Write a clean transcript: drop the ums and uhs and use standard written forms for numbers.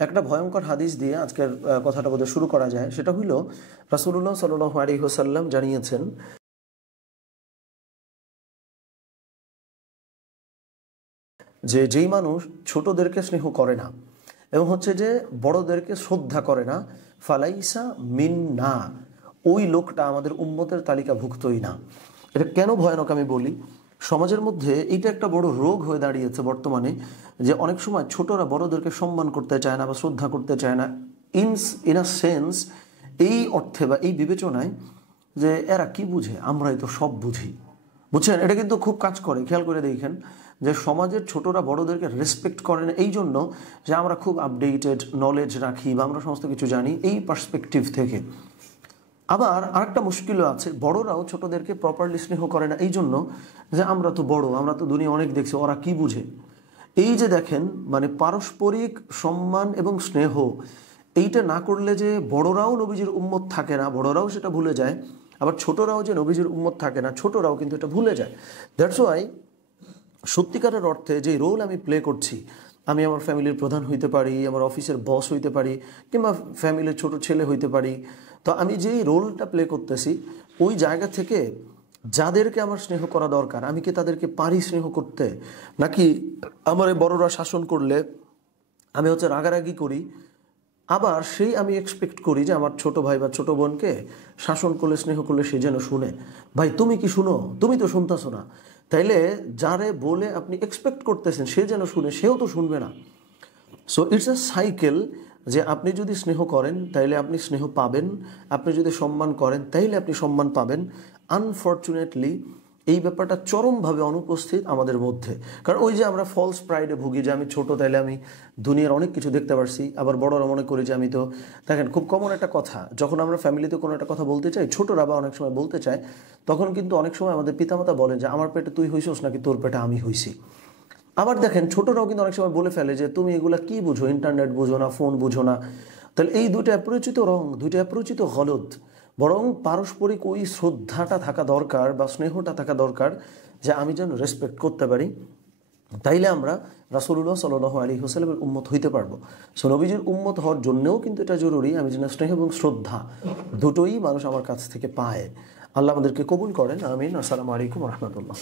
একটা ভয়ঙ্কর হাদিস দিয়ে আজকের কথাটা বোধহয় শুরু করা যায়। সেটা হইল রাসূলুল্লাহ সাল্লাল্লাহু আলাইহি ওয়াসাল্লাম জানিয়েছেন যে যেই মানুষ ছোটদেরকে স্নেহ করে না এবং হচ্ছে যে বড়দেরকে শ্রদ্ধা করে না, ফালাইসা মিন্না, ওই লোকটা আমাদের উম্মতের তালিকাভুক্তই না। এটা কেন ভয়ানক আমি বলি, সমাজের মধ্যে এইটা একটা বড় রোগ হয়ে দাঁড়িয়েছে বর্তমানে, যে অনেক সময় ছোটরা বড়দেরকে সম্মান করতে চায় না বা শ্রদ্ধা করতে চায় না। ইন আ সেন্স, এই অর্থে বা এই বিবেচনায় যে এরা কি বুঝে, আমরাই তো সব বুঝি। বুঝছেন, এটা কিন্তু খুব কাজ করে। খেয়াল করে দেখেন যে সমাজের ছোটরা বড়দেরকে রেসপেক্ট করে না এই জন্য যে আমরা খুব আপডেটেড নলেজ রাখি বা আমরা সমস্ত কিছু জানি, এই পার্সপেক্টিভ থেকে। আবার আরেকটা মুশকিলও আছে, বড়রাও ছোটদেরকে প্রপারলি স্নেহ করে না এই জন্য যে আমরা তো বড়, আমরা তো দুনিয়া অনেক দেখছি, ওরা কি বুঝে। এই যে দেখেন, মানে পারস্পরিক সম্মান এবং স্নেহ এইটা না করলে যে বড়রাও নবীজির উম্মত থাকে না, বড়রাও সেটা ভুলে যায়, আবার ছোটরাও যে নবীজির উম্মত থাকে না, ছোটরাও কিন্তু এটা ভুলে যায়। দ্যাটস ওয়াই সত্যিকারের অর্থে যে রোল আমি প্লে করছি, আমি আমার ফ্যামিলির প্রধান হইতে পারি, আমার অফিসের বস হইতে পারি, কিংবা ফ্যামিলির ছোট ছেলে হইতে পারি, তো আমি যেই রোলটা প্লে করতেছি ওই জায়গা থেকে যাদেরকে আমার স্নেহ করা দরকার, আমি কি তাদেরকে পারি স্নেহ করতে, নাকি আমার এই বড়রা শাসন করলে আমি হচ্ছে রাগারাগি করি, আবার সেই আমি এক্সপেক্ট করি যে আমার ছোট ভাই বা ছোট বোনকে শাসন করলে স্নেহ করলে সে যেন শুনে। ভাই তুমি কি শুনো? তুমি তো শুনতেছো না। তাইলে যারে বলে আপনি এক্সপেক্ট করতেছেন সে যেন শুনে, সেও তো শুনবে না। সো ইটস এ সাইকেল, যে আপনি যদি স্নেহ করেন তাইলে আপনি স্নেহ পাবেন, আপনি যদি সম্মান করেন তাইলে আপনি সম্মান পাবেন। আনফর্চুনেটলি এই ব্যাপারটা চরমভাবে অনুপস্থিত আমাদের মধ্যে। কারণ ওই যে আমরা ফলস প্রাইডে ভুগি যে আমি ছোট, তাইলে আমি দুনিয়ার অনেক কিছু দেখতে পারছি, আবার বড়রা মনে করি যে আমি তো। দেখেন, খুব কমন একটা কথা, যখন আমরা ফ্যামিলিতে কোনো একটা কথা বলতে চাই, ছোটরা বা অনেক সময় বলতে চায়, তখন কিন্তু অনেক সময় আমাদের পিতামাতা বলেন যে আমার পেটে তুই হইছিস নাকি তোর পেটে আমি হইছি। আবার দেখেন, ছোটরাও কিন্তু অনেক সময় বলে ফেলে যে তুমি এগুলা কি বুঝো, ইন্টারনেট বুঝো না, ফোন বুঝো না। তাহলে এই দুইটা অ্যাপ্রোচিত রং, দুইটা অ্যাপ্রোচিত গলত। বরং পারস্পরিক ওই শ্রদ্ধাটা থাকা দরকার বা স্নেহটা থাকা দরকার, যে আমি যেন রেসপেক্ট করতে পারি। তাইলে আমরা রাসূলুল্লাহ সাল্লাল্লাহু আলাইহি ওয়াসাল্লামের উম্মত হইতে পারবো। সো নবীজির উম্মত হওয়ার জন্যও কিন্তু এটা জরুরি, আমি যেন স্নেহ এবং শ্রদ্ধা দুটোই মানুষ আমার কাছ থেকে পায়। আল্লাহ আমাদেরকে কবুল করেন, আমিন। আসসালামু আলাইকুম ওয়া রাহমাতুল্লাহ।